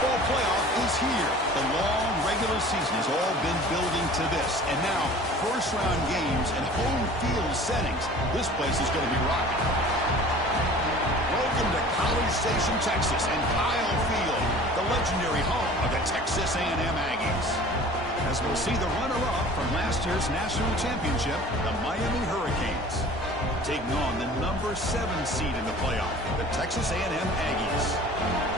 football playoff is here. The long regular season has all been building to this. And now, first-round games and home field settings. This place is going to be rocking. Welcome to College Station, Texas, and Kyle Field, the legendary home of the Texas A&M Aggies. As we'll see the runner-up from last year's national championship, the Miami Hurricanes, taking on the number 7 seed in the playoff, the Texas A&M Aggies.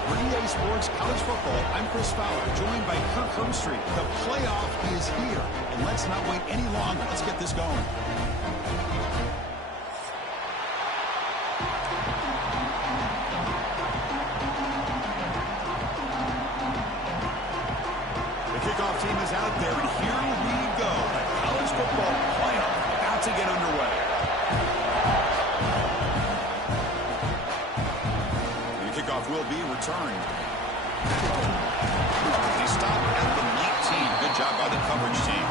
For EA Sports College Football, I'm Chris Fowler, joined by Kirk Herbstreit. The playoff is here, and let's not wait any longer. Let's get this going. The kickoff team is out there, and here we go. The college football playoff about to get underway. Kickoff will be returned. He stopped at the 19. Good job by the coverage team.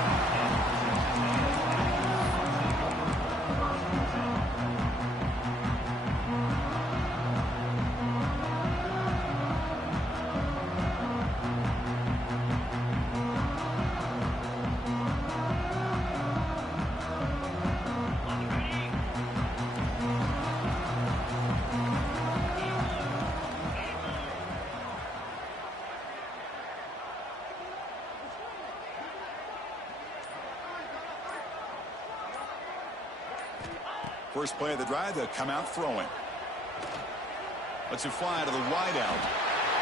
First play of the drive, they'll come out throwing. Lets it fly to the wideout.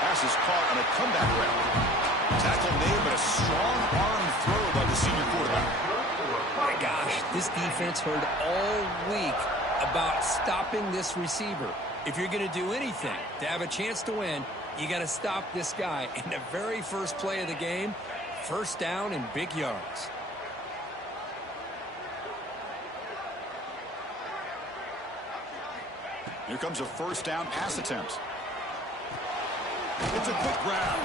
Pass is caught on a comeback route. Tackle made, but a strong arm throw by the senior quarterback. My gosh, this defense heard all week about stopping this receiver. If you're going to do anything to have a chance to win, you got to stop this guy. In the very first play of the game, first down and big yards. Here comes a first down pass attempt. It's a quick grab.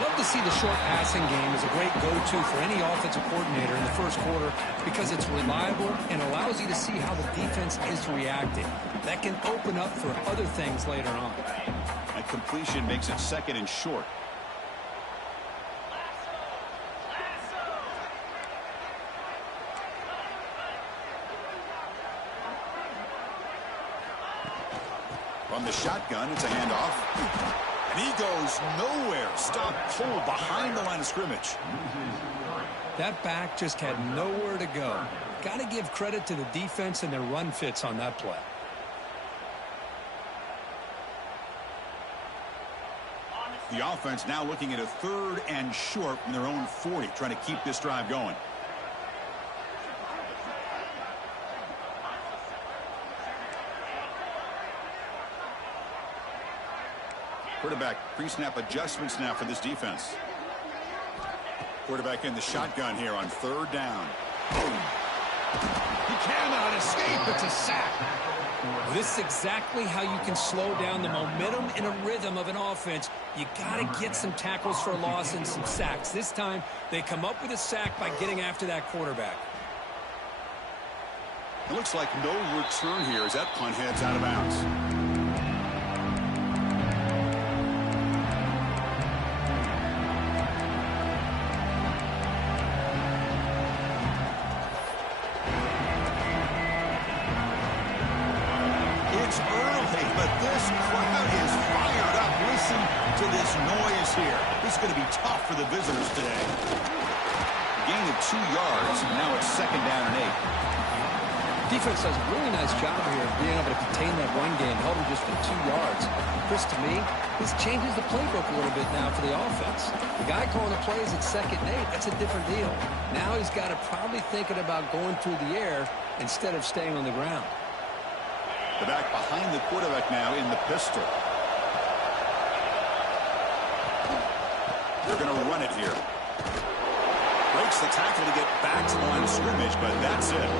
Love to see the short passing game as a great go-to for any offensive coordinator in the first quarter because it's reliable and allows you to see how the defense is reacting. That can open up for other things later on. That completion makes it second and short. From the shotgun, it's a handoff. And he goes nowhere. Stop cold behind the line of scrimmage. That back just had nowhere to go. Got to give credit to the defense and their run fits on that play. The offense now looking at a 3rd and short from their own 40, trying to keep this drive going. Quarterback pre-snap adjustments now for this defense. Quarterback in the shotgun here on 3rd down. He cannot escape. It's a sack. This is exactly how you can slow down the momentum and a rhythm of an offense. You got to get some tackles for a loss and some sacks. This time, they come up with a sack by getting after that quarterback. It looks like no return here as that punt heads out of bounds. Here. This is going to be tough for the visitors today. Gain of 2 yards. Now it's 2nd down and 8. Defense does a really nice job here of being able to contain that run game, held him just for 2 yards. Chris, to me, this changes the playbook a little bit now for the offense. The guy calling the plays at 2nd and 8, that's a different deal. Now he's got to probably thinking about going through the air instead of staying on the ground. The back behind the quarterback now in the pistol. They're going to run it here. Breaks the tackle to get back to the line of scrimmage, but that's it.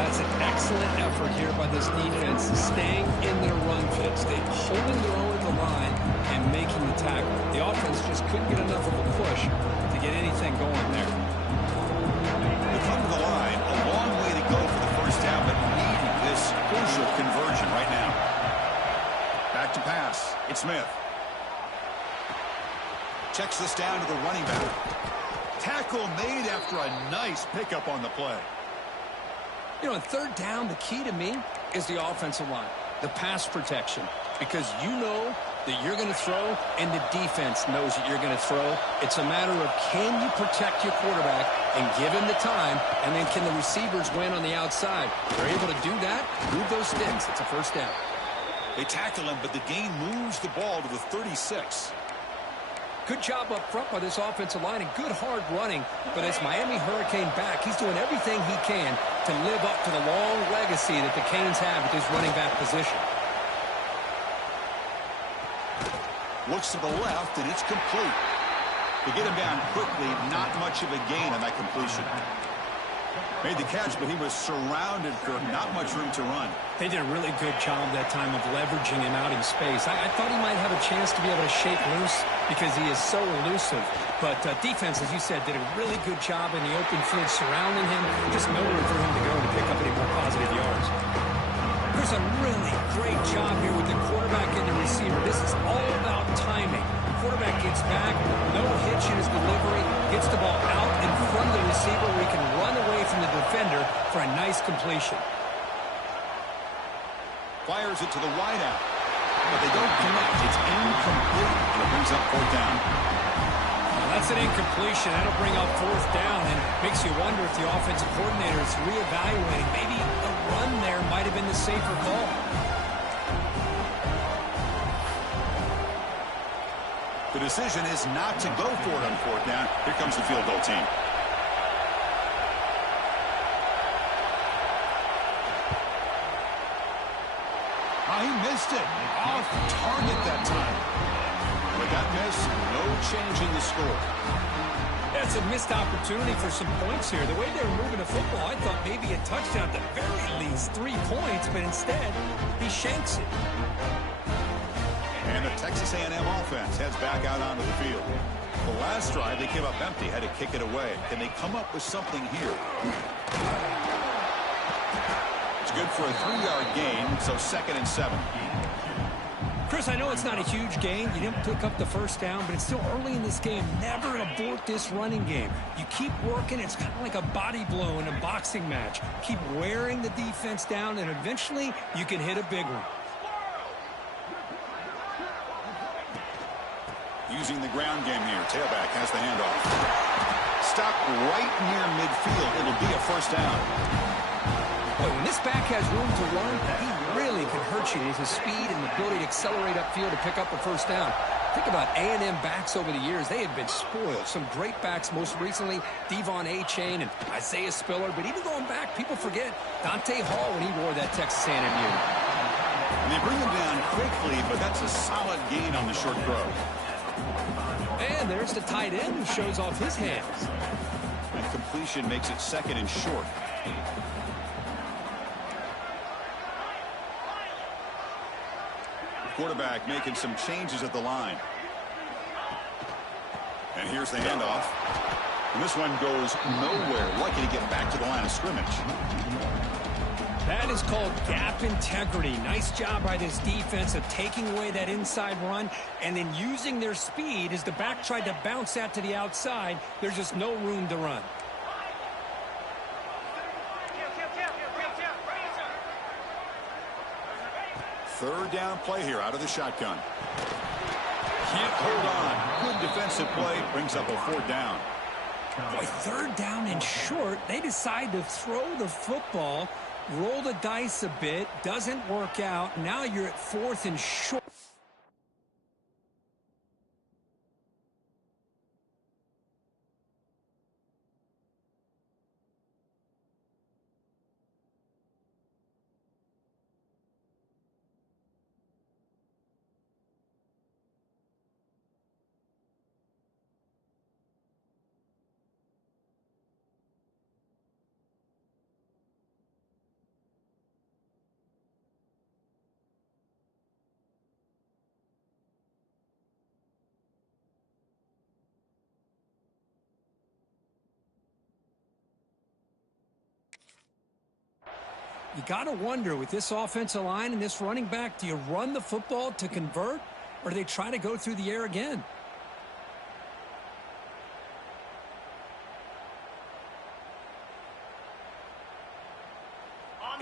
That's an excellent effort here by this defense, staying in their run fits. They're holding their own at the line and making the tackle. The offense just couldn't get enough of a push to get anything going there. They come to the line, a long way to go for the first down, but needing this crucial conversion right now. Back to pass. It's Smith. Checks this down to the running back. Tackle made after a nice pickup on the play. You know, on third down, the key to me is the offensive line, the pass protection, because you know that you're going to throw and the defense knows that you're going to throw. It's a matter of can you protect your quarterback and give him the time, and then can the receivers win on the outside? If they're able to do that, move those sticks. It's a first down. They tackle him, but the gain moves the ball to the 36. Good job up front by this offensive line and good hard running for this Miami Hurricane back. He's doing everything he can to live up to the long legacy that the Canes have at this running back position. Looks to the left, and it's complete. To get him down quickly, not much of a gain on that completion. Made the catch, but he was surrounded, Kirk. Not much room to run. They did a really good job that time of leveraging him out in space. I thought he might have a chance to be able to shake loose because he is so elusive. But defense, as you said, did a really good job in the open field surrounding him. Just no room for him to go to pick up any more positive yards. There's a really great job here with the quarterback and the receiver. This is all about timing. Quarterback gets back, no hitch in his delivery, gets the ball out in front of the receiver where he can run away from the defender for a nice completion. Fires it to the wideout, but they don't connect. It's incomplete, and it brings up fourth down. Well, that's an incompletion. That'll bring up fourth down, and makes you wonder if the offensive coordinator is reevaluating. Maybe a run there might have been the safer call. The decision is not to go for it on fourth down. Here comes the field goal team. He missed it. Off target that time. With that miss, no change in the score. Yeah, it's a missed opportunity for some points here. The way they were moving the football, I thought maybe a touchdown, at the very least 3 points, but instead, he shanks it. And the Texas A&M offense heads back out onto the field. The last drive, they came up empty, had to kick it away. Can they come up with something here? It's good for a 3-yard gain, so 2nd and 7. Chris, I know it's not a huge gain. You didn't pick up the first down, but it's still early in this game. Never abort this running game. You keep working. It's kind of like a body blow in a boxing match. Keep wearing the defense down, and eventually you can hit a big one. Using the ground game here. Tailback has the handoff. Stop right near midfield. It'll be a first down. Boy, when this back has room to run, he really can hurt you. He has the speed and the ability to accelerate upfield to pick up a first down. Think about A&M backs over the years. They have been spoiled. Some great backs, most recently Devon A-Chain and Isaiah Spiller. But even going back, people forget Dante Hall when he wore that Texas A&M unit. And they bring him down quickly, but that's a solid gain on the short throw. And there's the tight end who shows off his hands. And completion makes it 2nd and short. Quarterback making some changes at the line. And here's the handoff. And this one goes nowhere. Lucky to get back to the line of scrimmage. That is called gap integrity. Nice job by this defense of taking away that inside run and then using their speed as the back tried to bounce that to the outside. There's just no room to run. Third down play here out of the shotgun. Can't hold on. Good defensive play. Brings up a fourth down. Boy, third down and short. They decide to throw the football, roll the dice a bit. Doesn't work out. Now you're at 4th and short. You got to wonder, with this offensive line and this running back, do you run the football to convert, or do they try to go through the air again?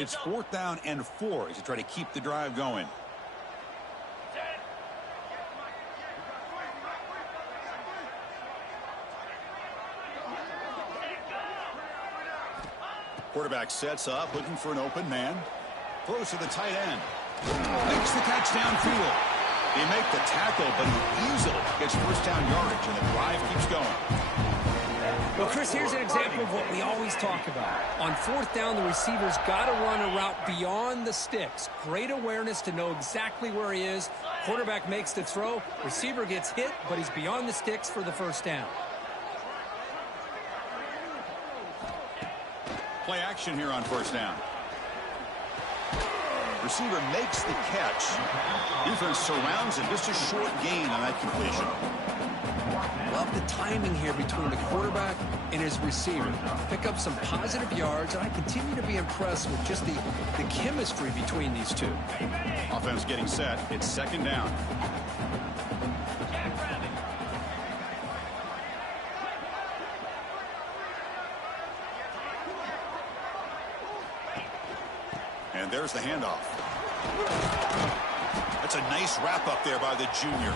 It's 4th down and 4 as you try to keep the drive going. Quarterback sets up, looking for an open man. Throws to the tight end. Makes the catch downfield. He make the tackle, but he easily gets first down yardage, and the drive keeps going. Well, Chris, here's an example of what we always talk about. On 4th down, the receiver's got to run a route beyond the sticks. Great awareness to know exactly where he is. Quarterback makes the throw. Receiver gets hit, but he's beyond the sticks for the first down. Play action here on 1st down. Receiver makes the catch. Defense surrounds him. Just a short gain on that completion. Love the timing here between the quarterback and his receiver. Pick up some positive yards, and I continue to be impressed with just the chemistry between these two. Offense getting set. It's 2nd down. And there's the handoff. That's a nice wrap up there by the junior.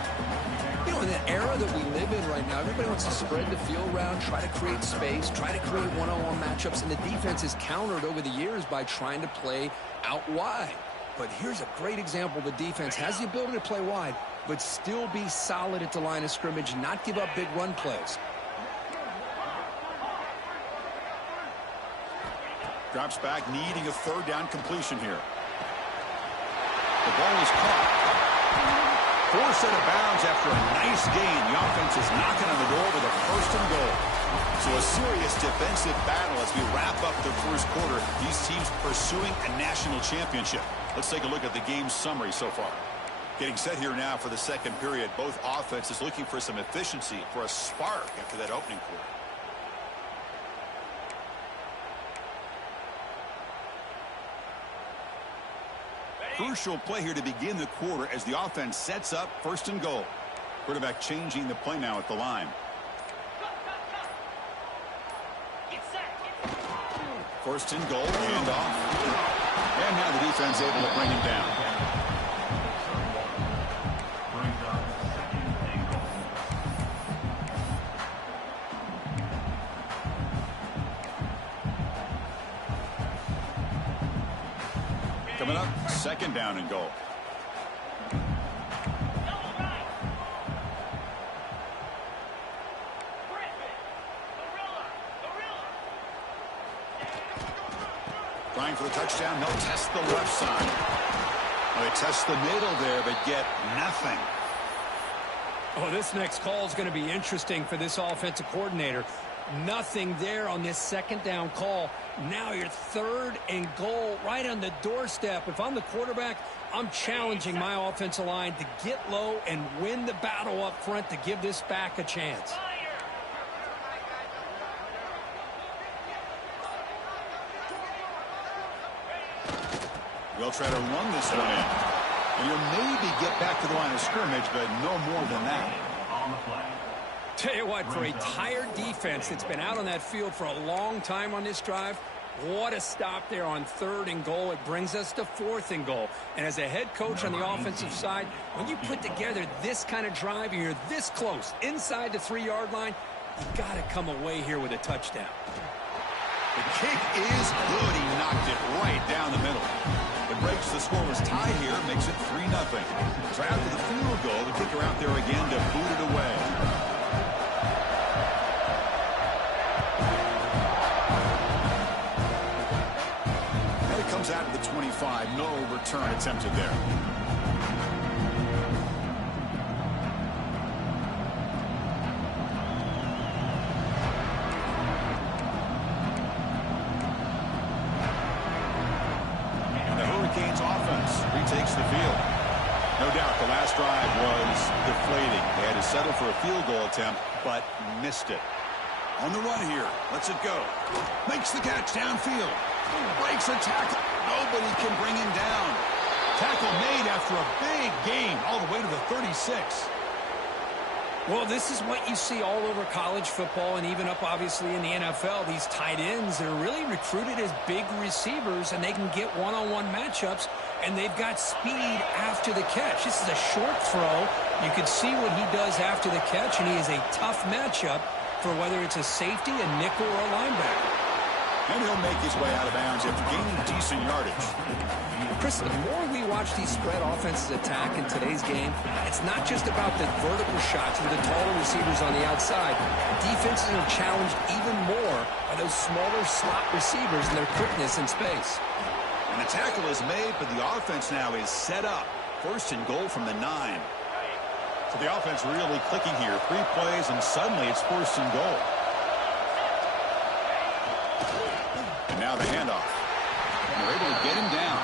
You know, in the era that we live in right now, everybody wants to spread the field around, try to create space, try to create one-on-one matchups, and the defense is countered over the years by trying to play out wide. But here's a great example. The defense has the ability to play wide, but still be solid at the line of scrimmage, not give up big run plays. Drops back, needing a 3rd down completion here. The ball is caught. Forced out of bounds after a nice gain. The offense is knocking on the door with a 1st and goal. So a serious defensive battle as we wrap up the first quarter. These teams pursuing a national championship. Let's take a look at the game summary so far. Getting set here now for the 2nd period. Both offenses looking for some efficiency, for a spark after that opening quarter. Crucial play here to begin the quarter as the offense sets up 1st and goal. Quarterback changing the play now at the line. 1st and goal, handoff. And now the defense able to bring him down. Coming up, 2nd down and goal. Trying for the touchdown. They'll test the left side. Well, they test the middle there, but get nothing. Oh, this next call is going to be interesting for this offensive coordinator. Nothing there on this 2nd down call. Now you're 3rd and goal right on the doorstep. If I'm the quarterback, I'm challenging my offensive line to get low and win the battle up front to give this back a chance. They'll try to run this one in. And you'll maybe get back to the line of scrimmage, but no more than that. Tell you what, for a tired defense that's been out on that field for a long time on this drive, what a stop there on 3rd and goal. It brings us to 4th and goal. And as a head coach on the offensive side, when you put together this kind of drive and you're this close inside the 3-yard line, you got to come away here with a touchdown. The kick is good. He knocked it right down the middle. It breaks the scoreless tie here, makes it 3-0. So after the field goal, the kicker out there again to boot it away. And it comes out of the 25. No return attempted there. Takes the field. No doubt the last drive was deflating. They had to settle for a field goal attempt, but missed it. On the run here. Lets it go. Makes the catch downfield. Breaks a tackle. Nobody can bring him down. Tackle made after a big gain all the way to the 36. Well, this is what you see all over college football and even up, obviously, in the NFL. These tight ends, they're really recruited as big receivers, and they can get one-on-one matchups, and they've got speed after the catch. This is a short throw. You can see what he does after the catch, and he is a tough matchup for whether it's a safety, a nickel, or a linebacker. And he'll make his way out of bounds after gaining decent yardage. Chris, the more we watch these spread offenses attack in today's game, it's not just about the vertical shots with the taller receivers on the outside. Defenses are challenged even more by those smaller slot receivers and their quickness in space. And the tackle is made, but the offense now is set up. First and goal from the 9. So the offense really clicking here. 3 plays, and suddenly it's first and goal. And now the handoff. And they're able to get him down.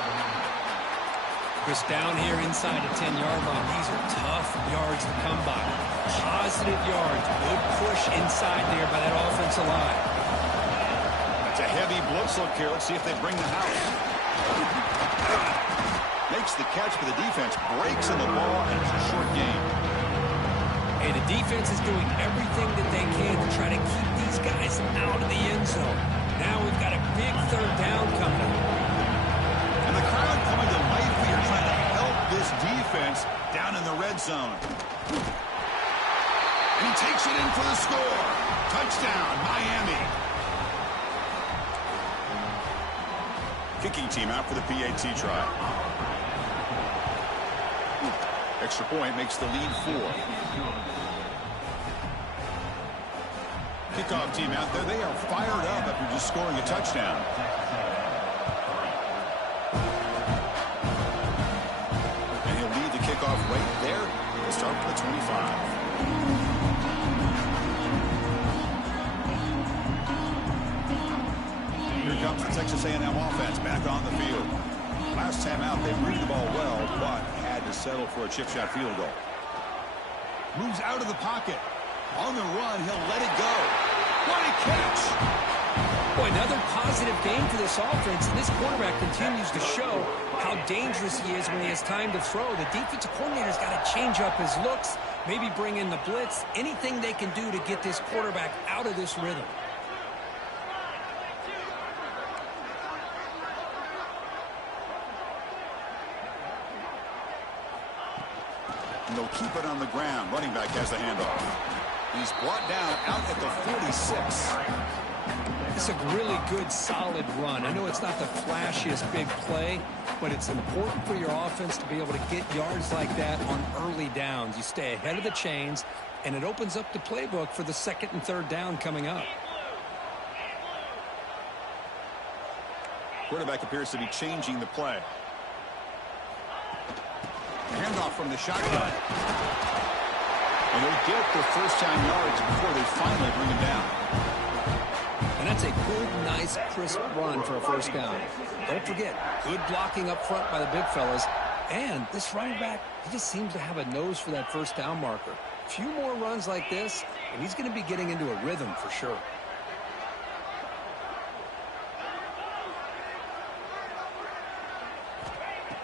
Chris, down here inside the 10-yard line. These are tough yards to come by. Positive yards. Good push inside there by that offensive line. It's a heavy blitz look here. Let's see if they bring the house. Makes the catch for the defense. Breaks in the ball, and it's a short game. Hey, the defense is doing everything that they can to try to keep these guys out of the end zone. Now we've got a big third down coming up. And the crowd coming to life here, trying to help this defense down in the red zone. And he takes it in for the score. Touchdown, Miami. Kicking team out for the PAT try. Extra point makes the lead 4. Kickoff team out there. They are fired up after just scoring a touchdown. And he'll lead the kickoff right there. He'll start with the 25. Here comes the Texas A&M offense back on the field. Last time out, they moved the ball well, but had to settle for a chip shot field goal. Moves out of the pocket. On the run, he'll let it go. What a catch! Boy, another positive game for this offense, and this quarterback continues to show how dangerous he is when he has time to throw. The defensive coordinator's got to change up his looks, maybe bring in the blitz, anything they can do to get this quarterback out of this rhythm. And they'll keep it on the ground. Running back has the handoff. He's brought down out at the 46. It's a really good, solid run. I know it's not the flashiest big play, but it's important for your offense to be able to get yards like that on early downs. You stay ahead of the chains, and it opens up the playbook for the second and third down coming up. Quarterback appears to be changing the play. Handoff from the shotgun. And they'll get the first down yards before they finally bring him down. And that's a good, nice, crisp run for a first down. Don't forget, good blocking up front by the big fellas. And this running back, he just seems to have a nose for that first down marker. A few more runs like this, and he's going to be getting into a rhythm for sure.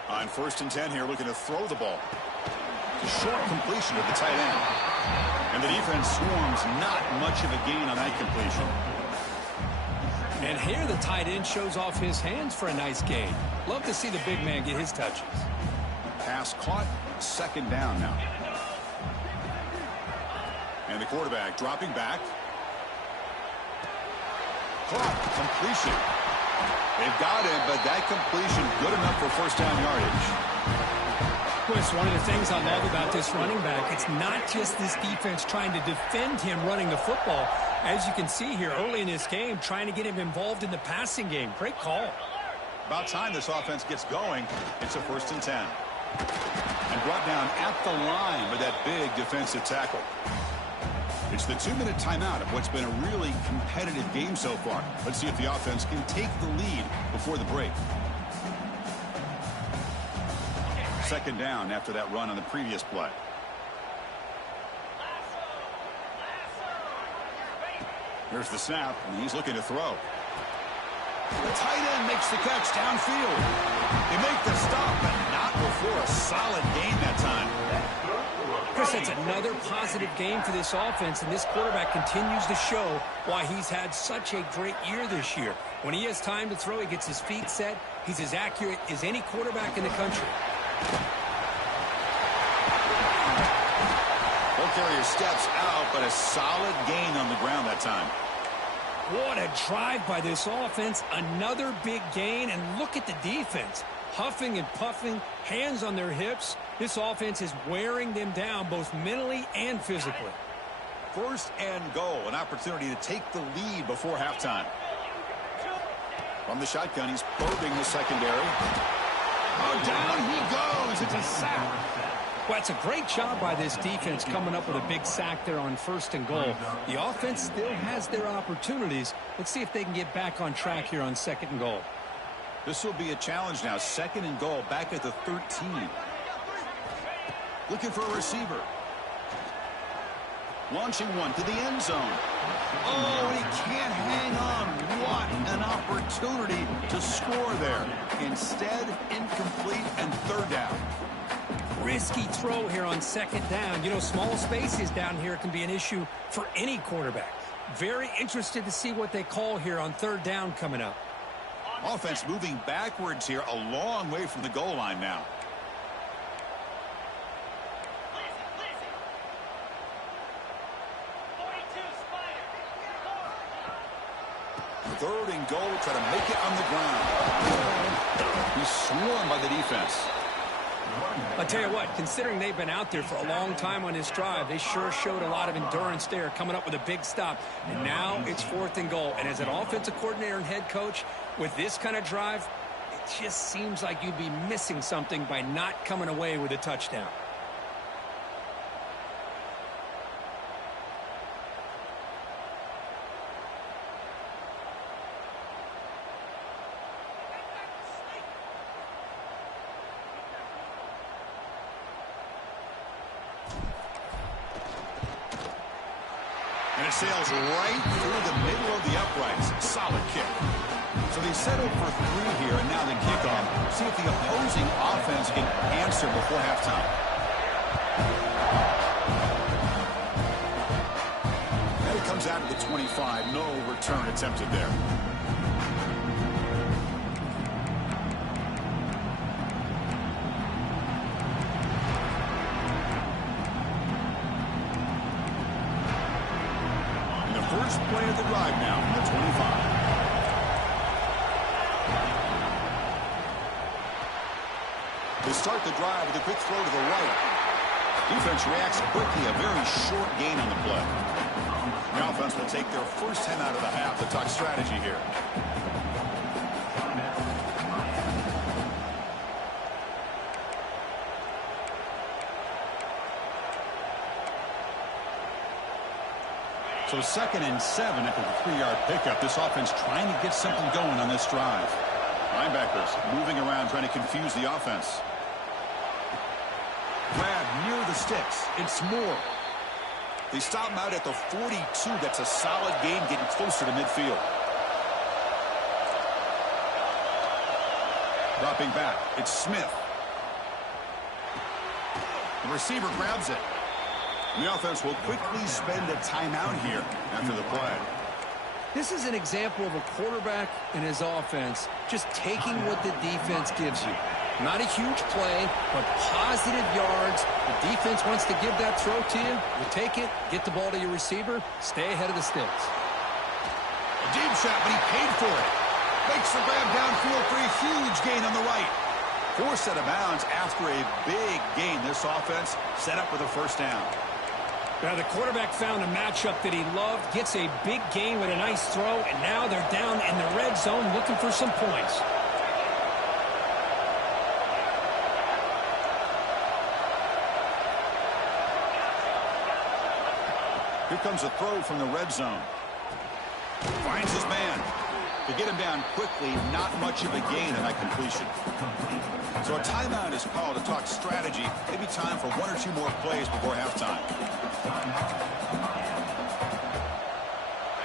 On first and 10 here, looking to throw the ball. A short completion of the tight end. And the defense swarms, not much of a gain on that completion. And here the tight end shows off his hands for a nice gain. Love to see the big man get his touches. Pass caught, second down now. And the quarterback dropping back. Caught, completion. They've got it, but that completion good enough for first down yardage. Chris, one of the things I love about this running back, it's not just this defense trying to defend him running the football. As you can see here early in this game, trying to get him involved in the passing game. Great call. About time this offense gets going. It's a first and 10. And brought down at the line with that big defensive tackle. It's the 2-minute timeout of what's been a really competitive game so far. Let's see if the offense can take the lead before the break. Second down after that run on the previous play. Here's the snap, and he's looking to throw. The tight end makes the catch downfield. They make the stop, but not before a solid gain that time. Chris, that's another positive game for this offense, and this quarterback continues to show why he's had such a great year this year. When he has time to throw, he gets his feet set. He's as accurate as any quarterback in the country. Ball carrier steps out, but a solid gain on the ground that time. What a drive by this offense. Another big gain, and look at the defense. Huffing and puffing, hands on their hips. This offense is wearing them down both mentally and physically. First and goal, an opportunity to take the lead before halftime. From the shotgun, he's probing the secondary. Oh, down he goes. It's a sack. Well, it's a great job by this defense coming up with a big sack there on first and goal. The offense still has their opportunities. Let's see if they can get back on track here on second and goal. This will be a challenge now. Second and goal, back at the 13. Looking for a receiver. Launching one to the end zone. Oh, he can't hang on. What an opportunity to score there. Instead, incomplete and third down. Risky throw here on second down. You know, small spaces down here can be an issue for any quarterback. Very interested to see what they call here on third down coming up. Offense moving backwards here, a long way from the goal line now. Third and goal, try to make it on the ground. He's swarmed by the defense. I'll tell you what, considering they've been out there for a long time on this drive, they sure showed a lot of endurance there, coming up with a big stop. And now it's fourth and goal. And as an offensive coordinator and head coach, with this kind of drive, it just seems like you'd be missing something by not coming away with a touchdown. And it sails right through the middle of the uprights. Solid kick. So they settled for 3 here, and now the kickoff. See if the opposing offense can answer before halftime. And it comes out to the 25. No return attempted there. First play of the drive now from the 25. They start the drive with a quick throw to the right. Defense reacts quickly, a very short gain on the play. The offense will take their first 10 out of the half to talk strategy here. So 2nd and 7 after the 3-yard pickup. This offense trying to get something going on this drive. Linebackers moving around trying to confuse the offense. Grab near the sticks. It's Moore. They stop him out at the 42. That's a solid gain getting closer to midfield. Dropping back. It's Smith. The receiver grabs it. The offense will quickly spend a timeout here after the play. This is an example of a quarterback and his offense just taking what the defense gives you. Not a huge play, but positive yards. The defense wants to give that throw to you. You take it, get the ball to your receiver, stay ahead of the sticks. A deep shot, but he paid for it. Makes the grab downfield for a huge gain on the right. Forced out of bounds after a big gain. This offense set up with a first down. Now the quarterback found a matchup that he loved, gets a big gain with a nice throw, and now they're down in the red zone looking for some points. Here comes a throw from the red zone. Finds his man. To get him down quickly, not much of a gain in that completion. So a timeout is called to talk strategy. Maybe time for 1 or 2 more plays before halftime.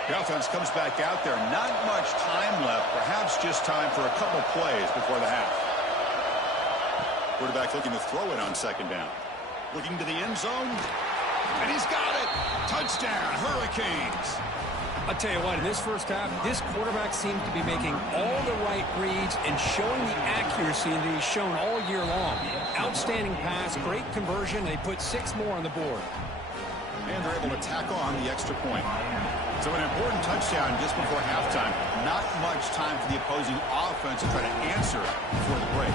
The offense comes back out there. Not much time left. Perhaps just time for a couple plays before the half. Quarterback looking to throw it on second down. Looking to the end zone. And he's got it. Touchdown, Hurricanes. I'll tell you what, in this first half, this quarterback seems to be making all the right reads and showing the accuracy that he's shown all year long. Outstanding pass, great conversion. They put 6 more on the board. And they're able to tack on the extra point. So an important touchdown just before halftime. Not much time for the opposing offense to try to answer before the break.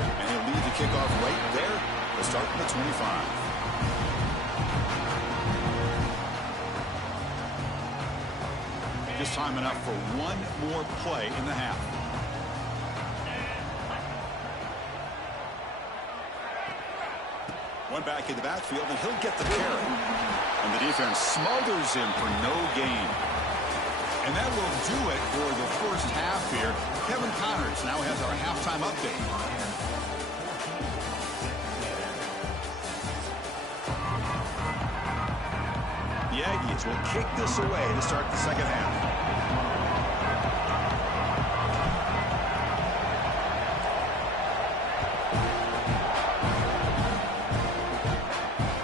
And he'll leave the kickoff right there to start from the 25. Just time enough for one more play in the half. One back in the backfield, and he'll get the carry. And the defense smothers him for no gain. And that will do it for the first half here. Kevin Connors now has our halftime update. The Aggies will kick this away to start the second half.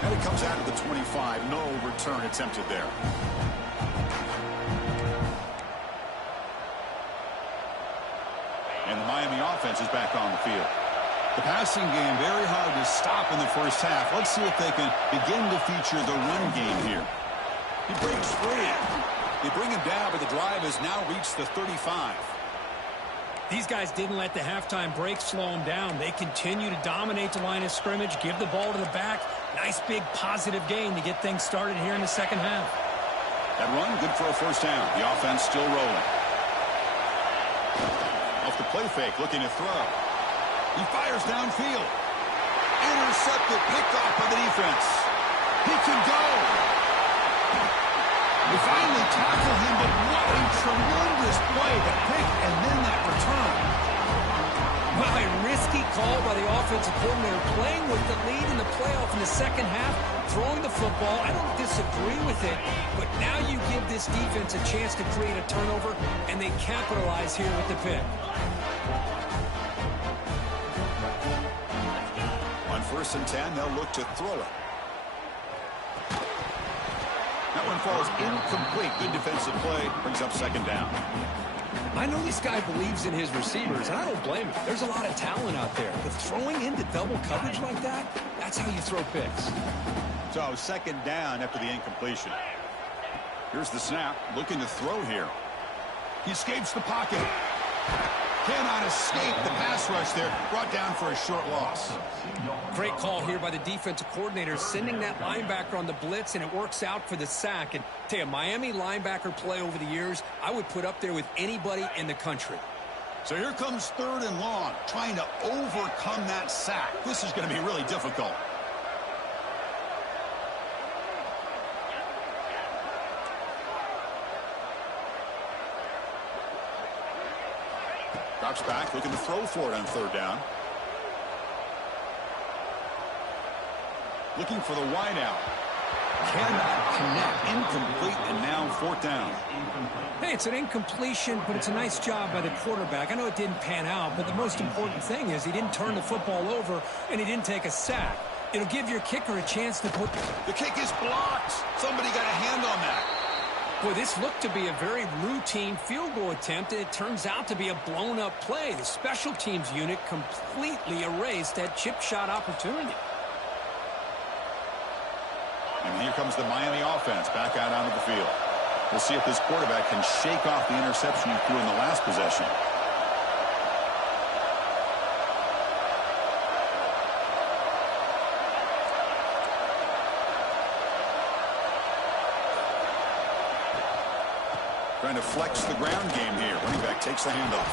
And it comes out of the 25. No return attempted there. And the Miami offense is back on the field. The passing game very hard to stop in the first half. Let's see if they can begin to feature the run game here. He breaks free. They bring him down, but the drive has now reached the 35. These guys didn't let the halftime break slow them down. They continue to dominate the line of scrimmage, give the ball to the back. Nice big positive gain to get things started here in the second half. That run, good for a first down. The offense still rolling. Off the play fake, looking to throw. He fires downfield. Intercepted, picked off by the defense. He can go. They finally tackle him, but what a tremendous play. The pick and then that return. Well, a risky call by the offensive coordinator, playing with the lead in the playoff in the second half, throwing the football. I don't disagree with it, but now you give this defense a chance to create a turnover, and they capitalize here with the pick. On 1st and 10, they'll look to throw it. That one falls incomplete. Good defensive play. Brings up second down. I know this guy believes in his receivers, and I don't blame him. There's a lot of talent out there. But throwing into double coverage like that, that's how you throw picks. So second down after the incompletion. Here's the snap. Looking to throw here. He escapes the pocket. Cannot escape the pass rush there. Brought down for a short loss. Great call here by the defensive coordinator, sending that linebacker on the blitz, and it works out for the sack. And tell you, Miami linebacker play over the years, I would put up there with anybody in the country. So here comes 3rd and long, trying to overcome that sack. This is going to be really difficult. Drops back, looking to throw for it on 3rd down. Looking for the wideout. Cannot connect. Incomplete, and now 4th down. Hey, it's an incompletion, but it's a nice job by the quarterback. I know it didn't pan out, but the most important thing is he didn't turn the football over, and he didn't take a sack. It'll give your kicker a chance to put... The kick is blocked. Somebody got a hand on that. Boy, this looked to be a very routine field goal attempt, and it turns out to be a blown-up play. The special teams unit completely erased that chip shot opportunity. And here comes the Miami offense back out onto the field. We'll see if this quarterback can shake off the interception he threw in the last possession. Trying to flex the ground game here. Running back takes the handoff.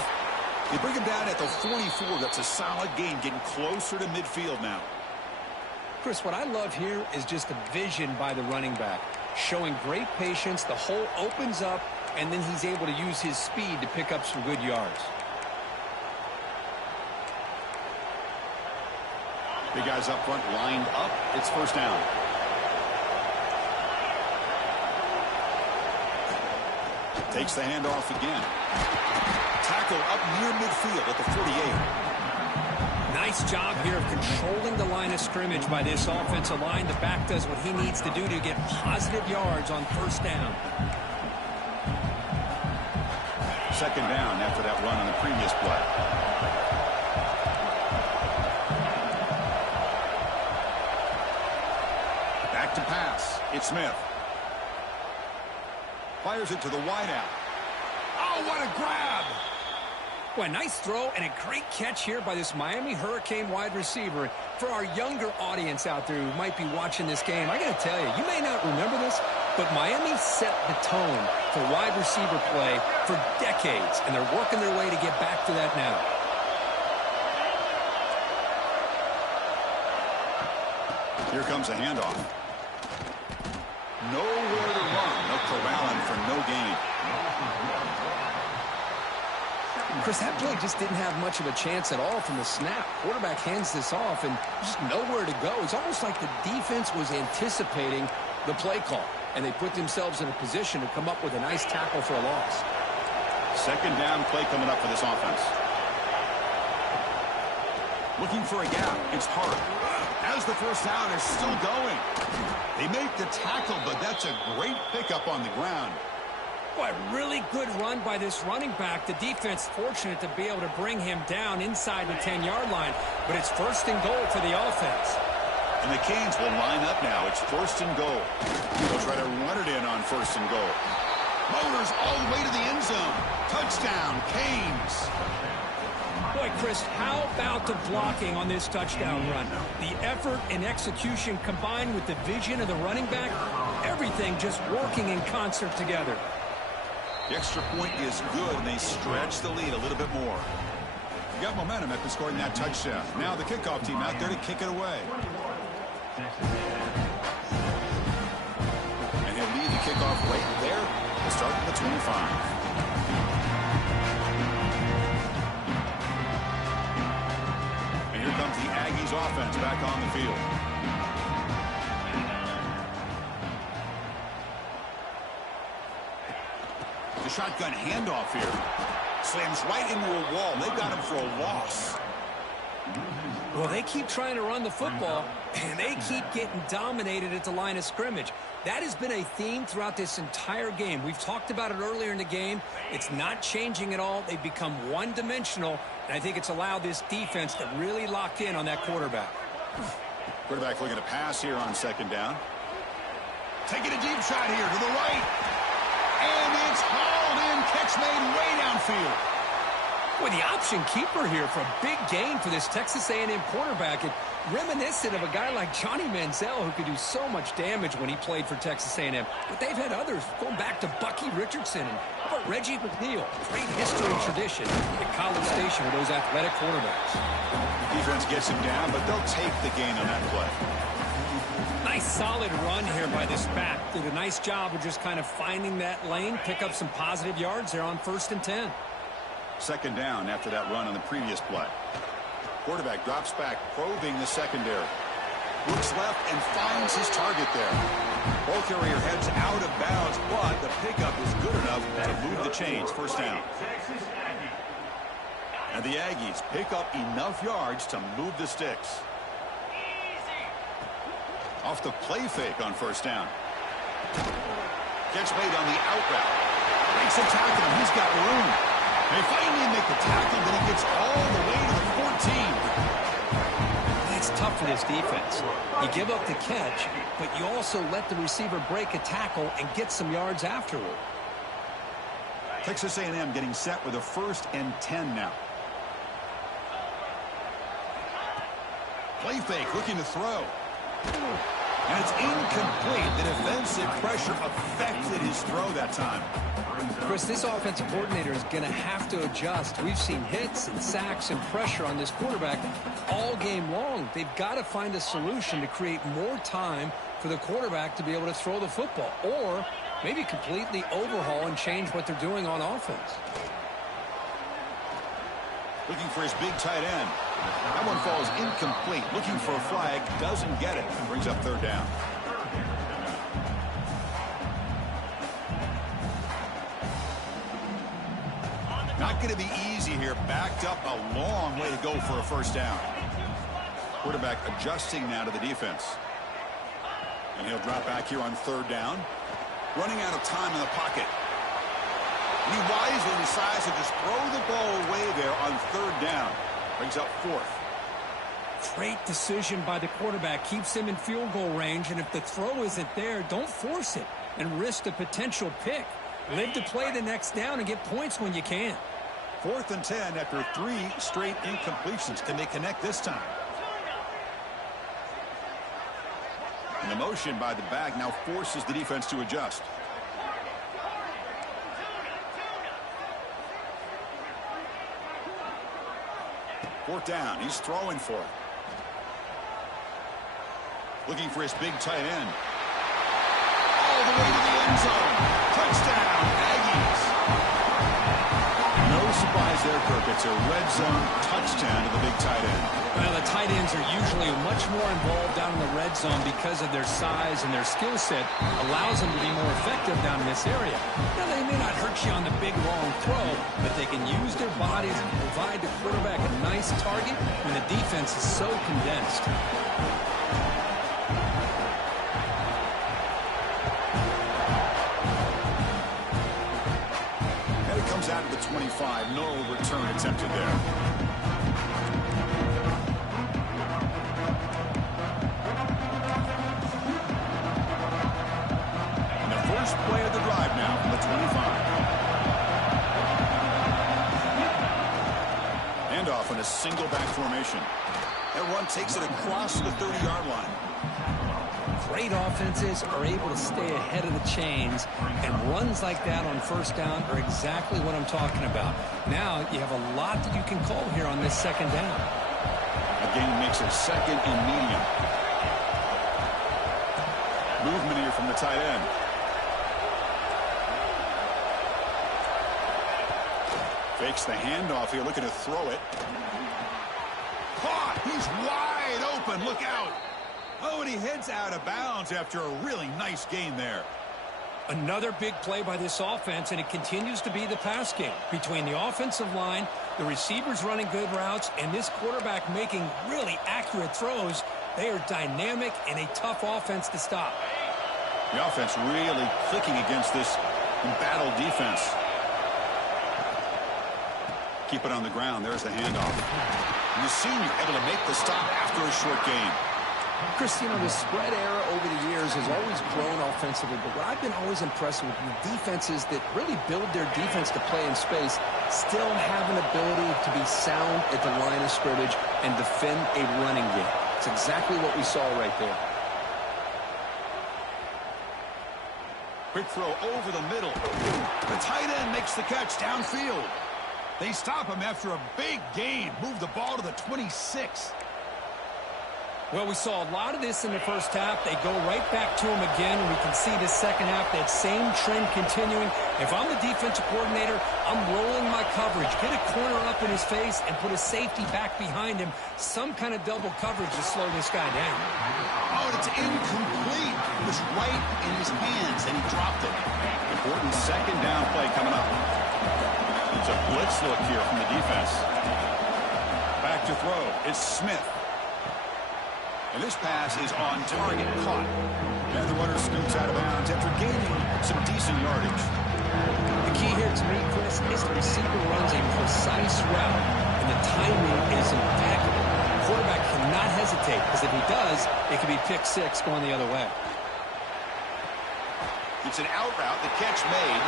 They bring him down at the 44. That's a solid gain, getting closer to midfield now. Chris, what I love here is just the vision by the running back. Showing great patience, the hole opens up, and then he's able to use his speed to pick up some good yards. Big guys up front lined up. It's 1st down. Takes the handoff again. Tackle up near midfield at the 48. Nice job here of controlling the line of scrimmage by this offensive line. The back does what he needs to do to get positive yards on first down. Second down after that run on the previous play. Back to pass. It's Smith. Fires it to the wideout. Oh, what a grab! Well, a nice throw and a great catch here by this Miami Hurricane wide receiver. For our younger audience out there who might be watching this game, I got to tell you, you may not remember this, but Miami set the tone for wide receiver play for decades, and they're working their way to get back to that now. Here comes a handoff. Nowhere to run. No corralling for no gain. Chris, that play just didn't have much of a chance at all from the snap. Quarterback hands this off and just nowhere to go. It's almost like the defense was anticipating the play call, and they put themselves in a position to come up with a nice tackle for a loss. Second down play coming up for this offense. Looking for a gap. It's Hart. As the first down is still going. They make the tackle, but that's a great pickup on the ground. Boy, really good run by this running back. The defense fortunate to be able to bring him down inside the 10-yard line, but it's first and goal for the offense. And the Canes will line up now. It's first and goal. They'll try to run it in on first and goal. Motors all the way to the end zone. Touchdown, Canes. Boy, Chris, how about the blocking on this touchdown run? The effort and execution combined with the vision of the running back, everything just working in concert together. The extra point is good, and they stretch the lead a little bit more. You got momentum after scoring that touchdown. Now the kickoff team out there to kick it away. And he'll lead the kickoff right there. We'll start at the 25. And here comes the Aggies offense back on the field. The shotgun handoff here. Slams right into a wall. They've got him for a loss. Well, they keep trying to run the football, and they keep getting dominated at the line of scrimmage. That has been a theme throughout this entire game. We've talked about it earlier in the game. It's not changing at all. They've become one-dimensional, and I think it's allowed this defense to really lock in on that quarterback. Quarterback looking to pass here on second down. Taking a deep shot here to the right. And it's hauled in. Catch made way downfield. Boy, the option keeper here for a big gain for this Texas A&M quarterback. It reminiscent of a guy like Johnny Manziel who could do so much damage when he played for Texas A&M. But they've had others going back to Bucky Richardson and how about Reggie McNeil. Great history and tradition at College Station with those athletic quarterbacks. Defense gets him down, but they'll take the gain on that play. Nice solid run here by this back. Did a nice job of just kind of finding that lane, pick up some positive yards there on 1st and 10. Second down after that run on the previous play. Quarterback drops back, probing the secondary. Looks left and finds his target there. Ball carrier heads out of bounds, but the pickup is good enough to move the chains. First down. And the Aggies pick up enough yards to move the sticks. Off the play fake on first down. Catch made on the out route. Makes a tackle. He's got room. They finally make the tackle, but he gets all the way to the 14. That's tough for this defense. You give up the catch, but you also let the receiver break a tackle and get some yards afterward. Texas A&M getting set with a 1st and 10 now. Play fake, looking to throw. And it's incomplete. The defensive pressure affected his throw that time. Chris, this offensive coordinator is going to have to adjust. We've seen hits and sacks and pressure on this quarterback all game long. They've got to find a solution to create more time for the quarterback to be able to throw the football, or maybe completely overhaul and change what they're doing on offense. Looking for his big tight end. That one falls incomplete. Looking for a flag, doesn't get it. Brings up 3rd down. Not going to be easy see here, backed up a long way to go for a first down. Quarterback adjusting now to the defense. And he'll drop back here on third down. Running out of time in the pocket. And he wisely decides to just throw the ball away there on third down. Brings up fourth. Great decision by the quarterback. Keeps him in field goal range, and if the throw isn't there, don't force it and risk a potential pick. Live to play the next down and get points when you can. 4th and 10 after 3 straight incompletions. Can they connect this time? And the motion by the back now forces the defense to adjust. Fourth down. He's throwing for it. Looking for his big tight end. All the way to the end zone. Touchdown, Aggies. No surprise there, Kirk. It's a red zone touchdown to the big tight end. Well, the tight ends are usually much more involved down in the red zone because of their size and their skill set allows them to be more effective down in this area. Now, they may not hurt you on the big, long throw, but they can use their bodies and provide the quarterback a nice target when the defense is so condensed. Out of the 25, no return attempted there. And the first play of the drive now from the 25. Handoff in a single back formation. That run takes it across the 30-yard line. Great offenses are able to stay ahead of the chains, and runs like that on first down are exactly what I'm talking about. Now you have a lot that you can call here on this second down. Again, makes it second and medium. Movement here from the tight end. Fakes the handoff here, looking to throw it. Caught! He's wide open. Look out! Oh, and he heads out of bounds after a really nice gain there. Another big play by this offense, and it continues to be the pass game. Between the offensive line, the receivers running good routes, and this quarterback making really accurate throws, they are dynamic and a tough offense to stop. The offense really clicking against this embattled defense. Keep it on the ground. There's the handoff. And the senior able to make the stop after a short gain. Chris, you know, the spread era over the years has always grown offensively, but what I've been always impressed with defenses that really build their defense to play in space still have an ability to be sound at the line of scrimmage and defend a running game. It's exactly what we saw right there. Quick throw over the middle. The tight end makes the catch downfield. They stop him after a big gain. Move the ball to the 26. Well, we saw a lot of this in the first half. They go right back to him again, and we can see the second half, that same trend continuing. If I'm the defensive coordinator, I'm rolling my coverage. Get a corner up in his face and put a safety back behind him. Some kind of double coverage to slow this guy down. Oh, and it's incomplete. It was right in his hands, and he dropped it. Important second down play coming up. It's a blitz look here from the defense. Back to throw. It's Smith. And this pass is on target, caught. And the runner scoots out of bounds after gaining some decent yardage. The key here to me, Chris, is the receiver runs a precise route, and the timing is impeccable. The quarterback cannot hesitate, because if he does, it could be pick six going the other way. It's an out route, the catch made.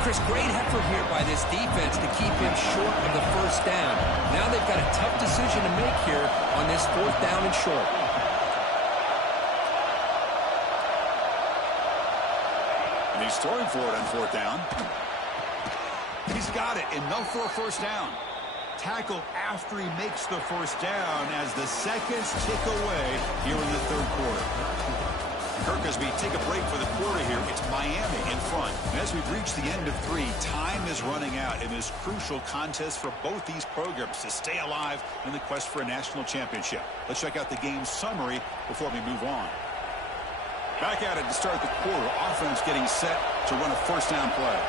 Chris, great effort here by this defense to keep him short of the first down. Now they've got a tough decision to make here on this fourth down and short. And he's throwing for it on fourth down. He's got it. Enough for a first down. Tackle after he makes the first down as the seconds tick away here in the third quarter. Kirk, as we take a break for the quarter here, it's Miami in front. And as we've reached the end of 3, time is running out in this crucial contest for both these programs to stay alive in the quest for a national championship. Let's check out the game summary before we move on. Back at it to start the quarter. Offense getting set to run a first down play.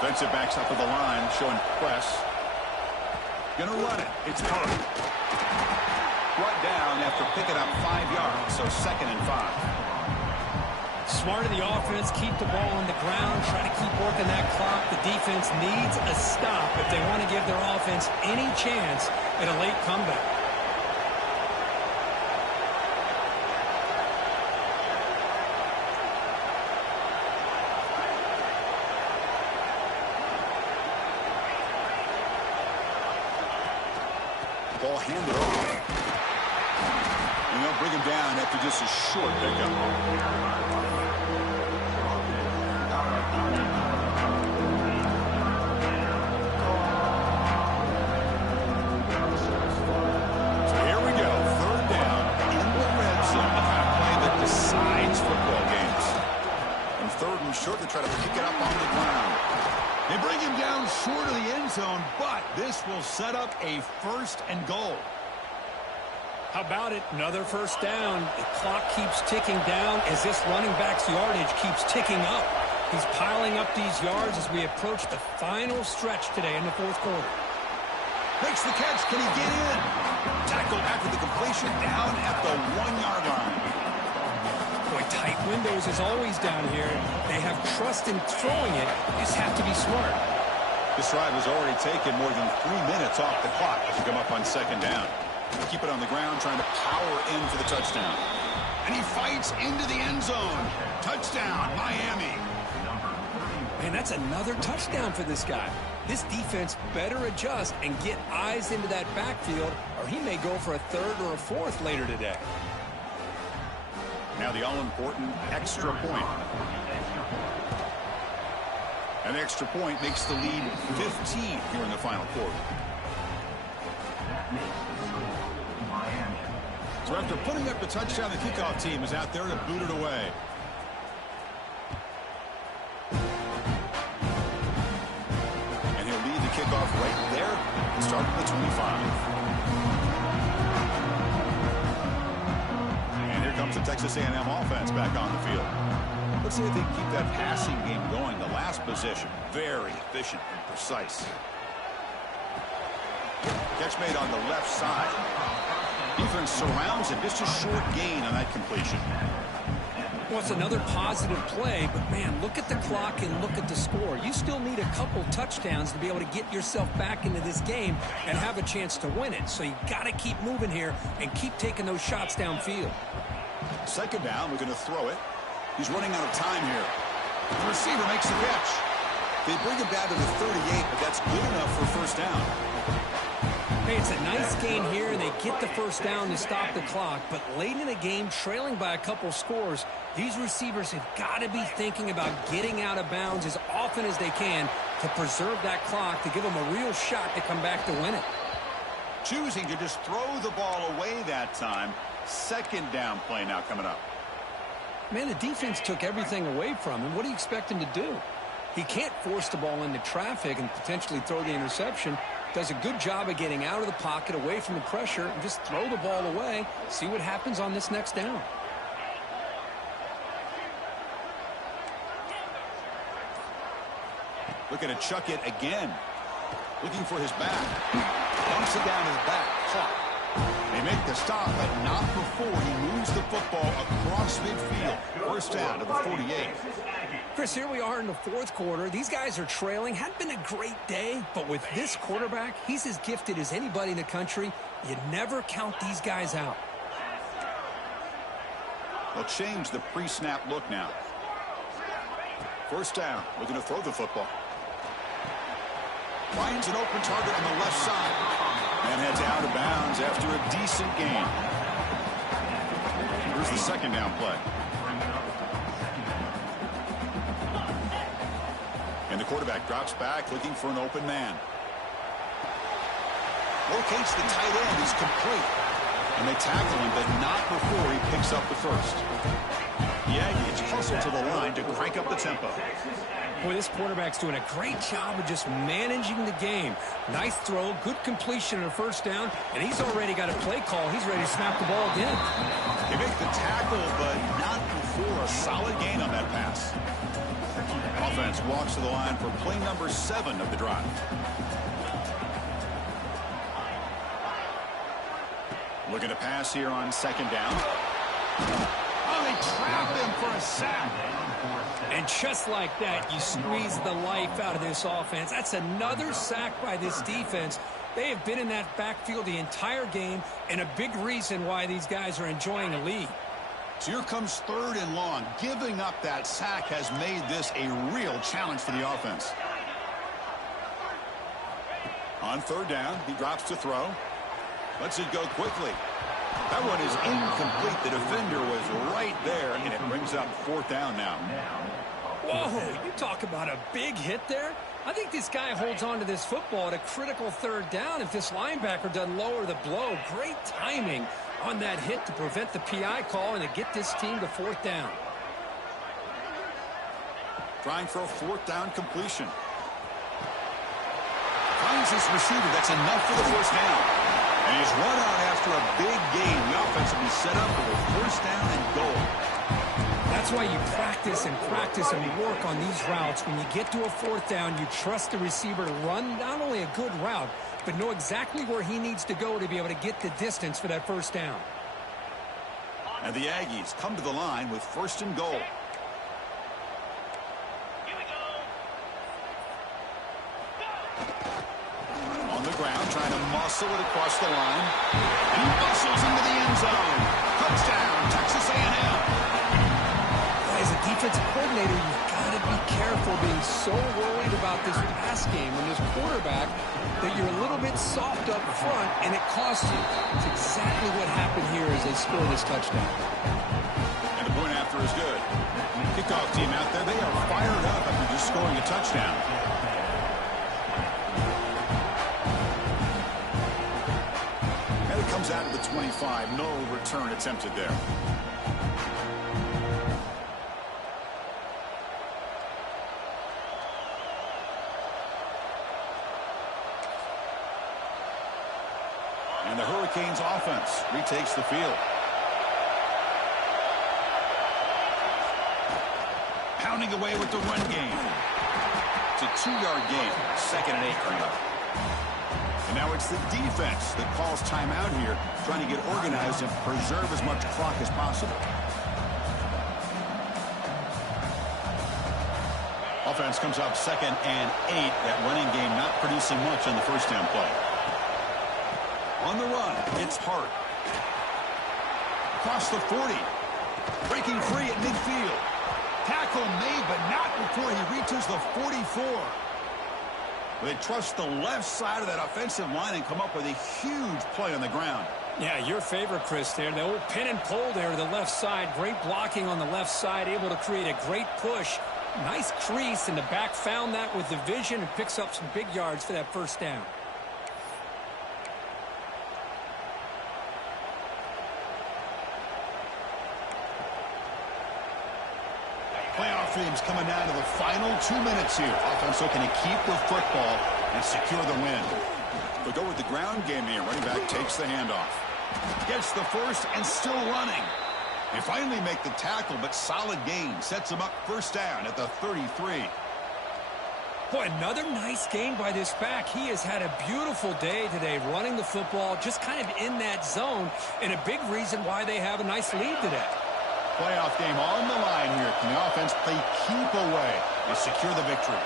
Defensive backs up at the line, showing press. Gonna run it. It's Murray. Brought down after picking up 5 yards, so 2nd and 5. Smart of the offense, keep the ball on the ground, try to keep working that clock. The defense needs a stop if they want to give their offense any chance at a late comeback. Ball handed over. And they'll bring him down after just a short pickup. So here we go. 3rd down in the red zone. The kind of play that decides football games. And 3rd and short, they try to pick it up on the ground. They bring him down short of the end zone, but this will set up a 1st and goal. How about it? Another 1st down. The clock keeps ticking down as this running back's yardage keeps ticking up. He's piling up these yards as we approach the final stretch today in the 4th quarter. Makes the catch. Can he get in? Tackle after the completion down at the 1-yard line. Boy, tight windows is always down here. They have trust in throwing it. You just have to be smart. This drive has already taken more than 3 minutes off the clock as we come up on 2nd down. Keep it on the ground, trying to power in for the touchdown. And he fights into the end zone. Touchdown, Miami. Man, that's another touchdown for this guy. This defense better adjust and get eyes into that backfield, or he may go for a 3rd or a 4th later today. Now the all-important extra point. An extra point makes the lead 15 here in the final quarter. So after putting up the touchdown, the kickoff team is out there to boot it away. And he'll lead the kickoff right there and start at the 25. And here comes the Texas A&M offense back on the field. Let's see if they can keep that passing game going. The last possession, very efficient and precise. Catch made on the left side. Defense surrounds him. Just a short gain on that completion. Well, it's another positive play, but man, look at the clock and look at the score. You still need a couple touchdowns to be able to get yourself back into this game and have a chance to win it. So you got to keep moving here and keep taking those shots downfield. 2nd down, we're going to throw it. He's running out of time here. The receiver makes the catch. They bring him down to the 38, but that's good enough for 1st down. Hey, it's a nice gain here, and they get the 1st down to stop the clock. But late in the game, trailing by a couple scores, these receivers have got to be thinking about getting out of bounds as often as they can to preserve that clock, to give them a real shot to come back to win it. Choosing to just throw the ball away that time. 2nd down play now coming up. Man, the defense took everything away from him. What do you expect him to do? He can't force the ball into traffic and potentially throw the interception. Does a good job of getting out of the pocket, away from the pressure, and just throw the ball away. See what happens on this next down. Looking to chuck it again. Looking for his back. Dumps it down to the back. Clock. They make the stop, but not before he moves the football across midfield. 1st down to the 48. Chris, here we are in the 4th quarter. These guys are trailing. Hadn't been a great day, but with this quarterback, he's as gifted as anybody in the country. You never count these guys out. They'll change the pre-snap look now. 1st down. Looking to throw the football. Finds an open target on the left side. And heads out of bounds after a decent gain. Here's the 2nd down play. And the quarterback drops back looking for an open man. Locates the tight end. He's complete. And they tackle him, but not before he picks up the 1st. Yeah, he gets hustled to the line to crank up the tempo. Boy, this quarterback's doing a great job of just managing the game. Nice throw, good completion on a 1st down, and he's already got a play call. He's ready to snap the ball again. They make the tackle, but not before a solid gain on that pass. offense walks to the line for play number 7 of the drive. Looking to pass here on 2nd down. Oh, they trap him for a sack. And just like that, you squeeze the life out of this offense. That's another sack by this defense. They have been in that backfield the entire game, and a big reason why these guys are enjoying a lead. So here comes 3rd and long. Giving up that sack has made this a real challenge for the offense. On 3rd down, he drops to throw. Lets it go quickly. That one is incomplete. The defender was right there, and it brings up 4th down now. Whoa, you talk about a big hit there. I think this guy holds on to this football at a critical 3rd down if this linebacker doesn't lower the blow. Great timing on that hit to prevent the PI call and to get this team to 4th down. Trying for a 4th down completion. Finds his receiver. That's enough for the 1st down. And he's run out after a big gain. The offense will be set up for a 1st down and goal. That's why you practice and work on these routes. When you get to a 4th down, you trust the receiver to run not only a good route, but know exactly where he needs to go to be able to get the distance for that 1st down. And the Aggies come to the line with 1st and goal. On the ground, trying to muscle it across the line. And he muscles into the end zone. Touchdown, Texas A&M. As a defensive coordinator, you've got to be careful being so worried about this pass game and this quarterback that you're a little bit soft up front, and it costs you. It's exactly what happened here as they score this touchdown. And the point after is good. Kickoff team out there, they are fired up after just scoring a touchdown. And it comes out of the 25. No return attempted there. And the Hurricanes offense retakes the field. Pounding away with the run game. It's a 2-yard gain. 2nd and 8 coming up. And now it's the defense that calls timeout here, trying to get organized and preserve as much clock as possible. Offense comes up 2nd and 8. That running game not producing much on the 1st down play. On the run, it's Hart. Across the 40. Breaking free at midfield. Tackle made, but not before he reaches the 44. They trust the left side of that offensive line and come up with a huge play on the ground. Yeah, your favorite, Chris, there. The old pin and pull there to the left side. Great blocking on the left side, able to create a great push. Nice crease, and the back found that with the vision and picks up some big yards for that 1st down. Playoff teams coming down to the final 2 minutes here. Offense looking to keep the football and secure the win. They'll go with the ground game here. Running back takes the handoff. Gets the 1st and still running. They finally make the tackle, but solid gain. Sets them up 1st down at the 33. Boy, another nice game by this back. He has had a beautiful day today running the football, just kind of in that zone, and a big reason why they have a nice lead today. Playoff game on the line here. Can the offense play keep away and secure the victory?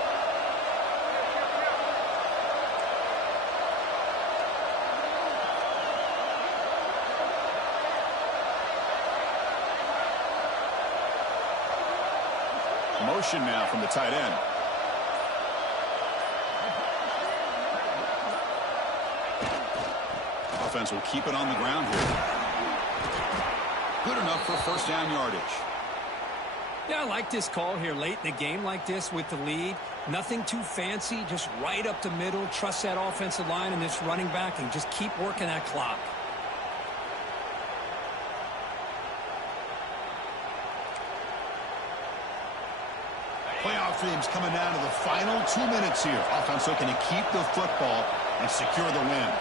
Motion now from the tight end. Offense will keep it on the ground here. Good enough for 1st down yardage. Yeah, I like this call here late in the game like this with the lead. Nothing too fancy, just right up the middle. Trust that offensive line and this running back and just keep working that clock. Playoff teams coming down to the final 2 minutes here. Offense looking to keep the football and secure the win.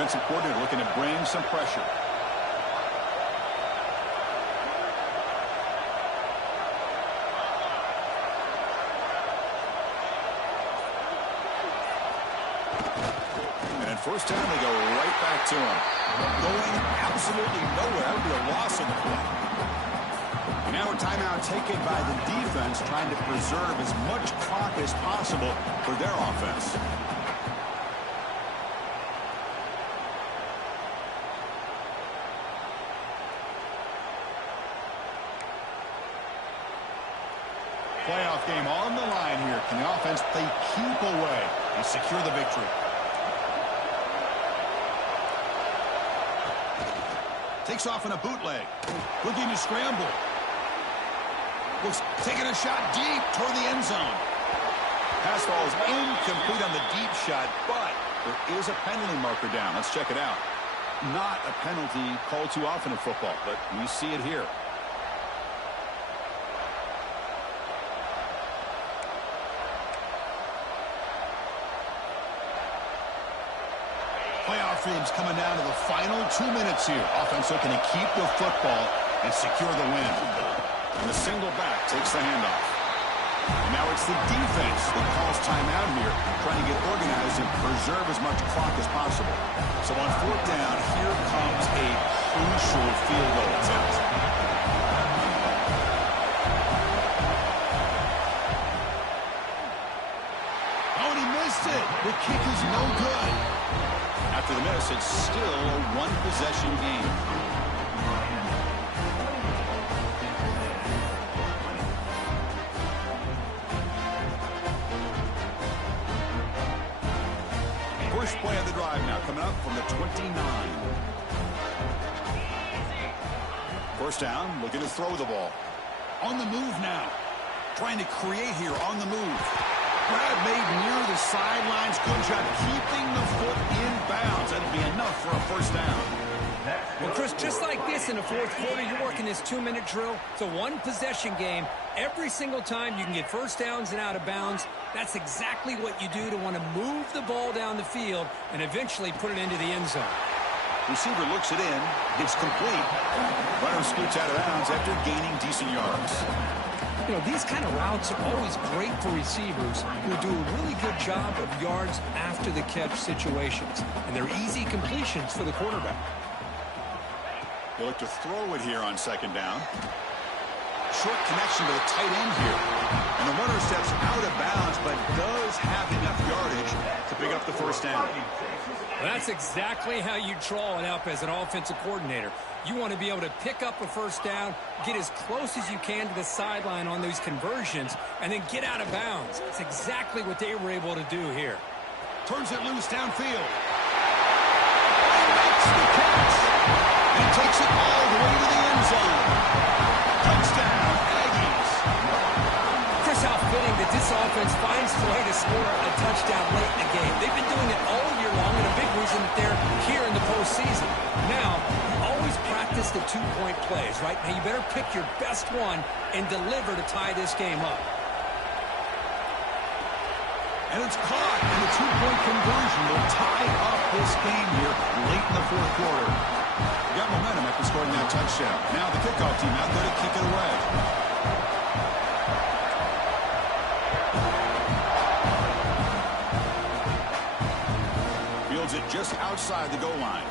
Defensive coordinator looking to bring some pressure. First down, they go right back to him. Going absolutely nowhere. That would be a loss on the play. And now a timeout taken by the defense, trying to preserve as much clock as possible for their offense. Playoff game on the line here. Can the offense play keep away and secure the victory? Takes off in a bootleg. Looking to scramble. Looks taking a shot deep toward the end zone. Pass ball is incomplete on the deep shot, but there is a penalty marker down. Let's check it out. Not a penalty called too often in football, but we see it here. Playoff themes coming down to the final 2 minutes here. Offense looking to keep the football and secure the win. And the single back takes the handoff. And now it's the defense that calls timeout here, trying to get organized and preserve as much clock as possible. So on fourth down, here comes a crucial field goal attempt. Oh, and he missed it. The kick is no good. After the miss, it's still a one-possession game. First play of the drive now coming up from the 29. First down, looking to throw the ball. On the move now. Trying to create here on the move. Grab made near the sidelines. Good job keeping the foot in bounds. That'll be enough for a first down. Well, Chris, just like this in the fourth quarter, you're working this 2-minute drill. It's a one-possession game. Every single time you can get first downs and out of bounds. That's exactly what you do to want to move the ball down the field and eventually put it into the end zone. Receiver looks it in. It's complete. Runner scoots out of bounds after gaining decent yards. You know, these kind of routes are always great for receivers who do a really good job of yards after the catch situations. And they're easy completions for the quarterback. They look to throw it here on second down. Short connection to the tight end here. And the runner steps out of bounds, but does have enough yardage to pick up the first down. Well, that's exactly how you draw it up as an offensive coordinator. You want to be able to pick up a first down, get as close as you can to the sideline on those conversions, and then get out of bounds. That's exactly what they were able to do here. Turns it loose downfield. He makes the catch. And takes it all the way to the end zone. Touchdown, Aggies. Chris, how fitting that this offense finds a way to score a touchdown late in the game. They've been doing it all year long, and a big reason that they're here in the postseason. Now, you always practice the two-point plays, right? Now, you better pick your best one and deliver to tie this game up. And it's caught, and the two-point conversion will tie up this game here late in the fourth quarter. Got momentum after scoring that touchdown. Now the kickoff team out there to kick it away. Fields it just outside the goal line.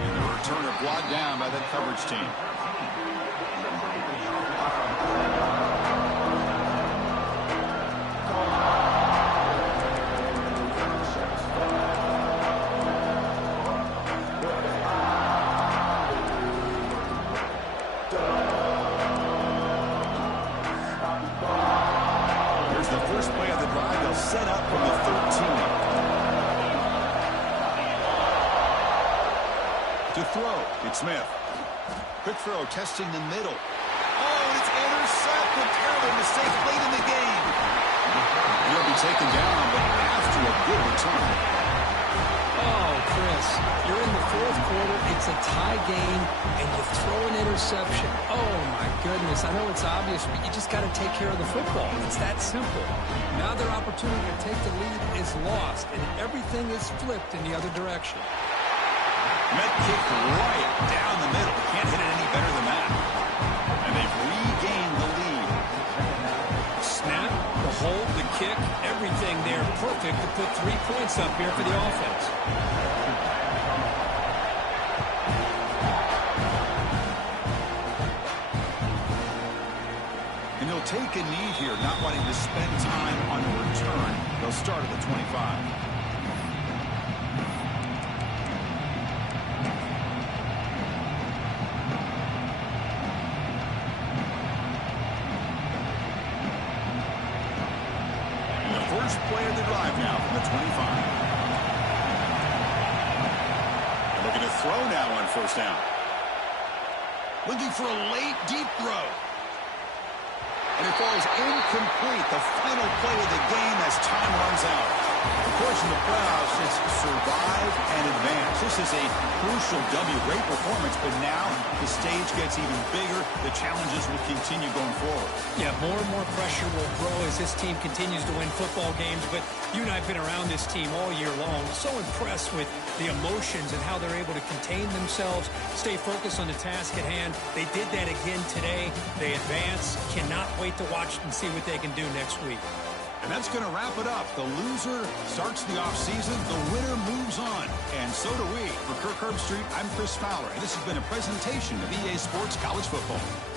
And the returner blocked down by that coverage team. Set up from the 13. To throw, it's Smith. Quick throw, testing the middle. Oh, it's intercepted. Terrible mistake late in the game. He'll be taken down, but after a good return. Oh, Chris, you're in the fourth quarter. It's a tie game, and you throw an interception. Oh, my goodness. I know it's obvious, but you just got to take care of the football. It's that simple. Now their opportunity to take the lead is lost, and everything is flipped in the other direction. Met kick right down the middle. Can't hit it any better than that. And they've regained the lead. Snap, the hold, the kick. kick. Everything there perfect to put 3 points up here for the offense. And they'll take a knee here, not wanting to spend time on a return. They'll start at the 25. First play of the drive now from the 25. And looking to throw now on first down. Looking for a late, deep throw. And it falls incomplete. The final play of the game as time runs out. Of course, in the playoffs, it's survive and advance. This is a crucial W. Great performance, but now the stage gets even bigger. The challenges will continue going forward. Yeah, more and more pressure will grow as this team continues to win football games. But you and I have been around this team all year long. So impressed with the emotions and how they're able to contain themselves, stay focused on the task at hand. They did that again today. They advance. Cannot wait to watch and see what they can do next week. And that's going to wrap it up. The loser starts the offseason. The winner moves on. And so do we. For Kirk Herbstreit, I'm Chris Fowler. And this has been a presentation of EA Sports College Football.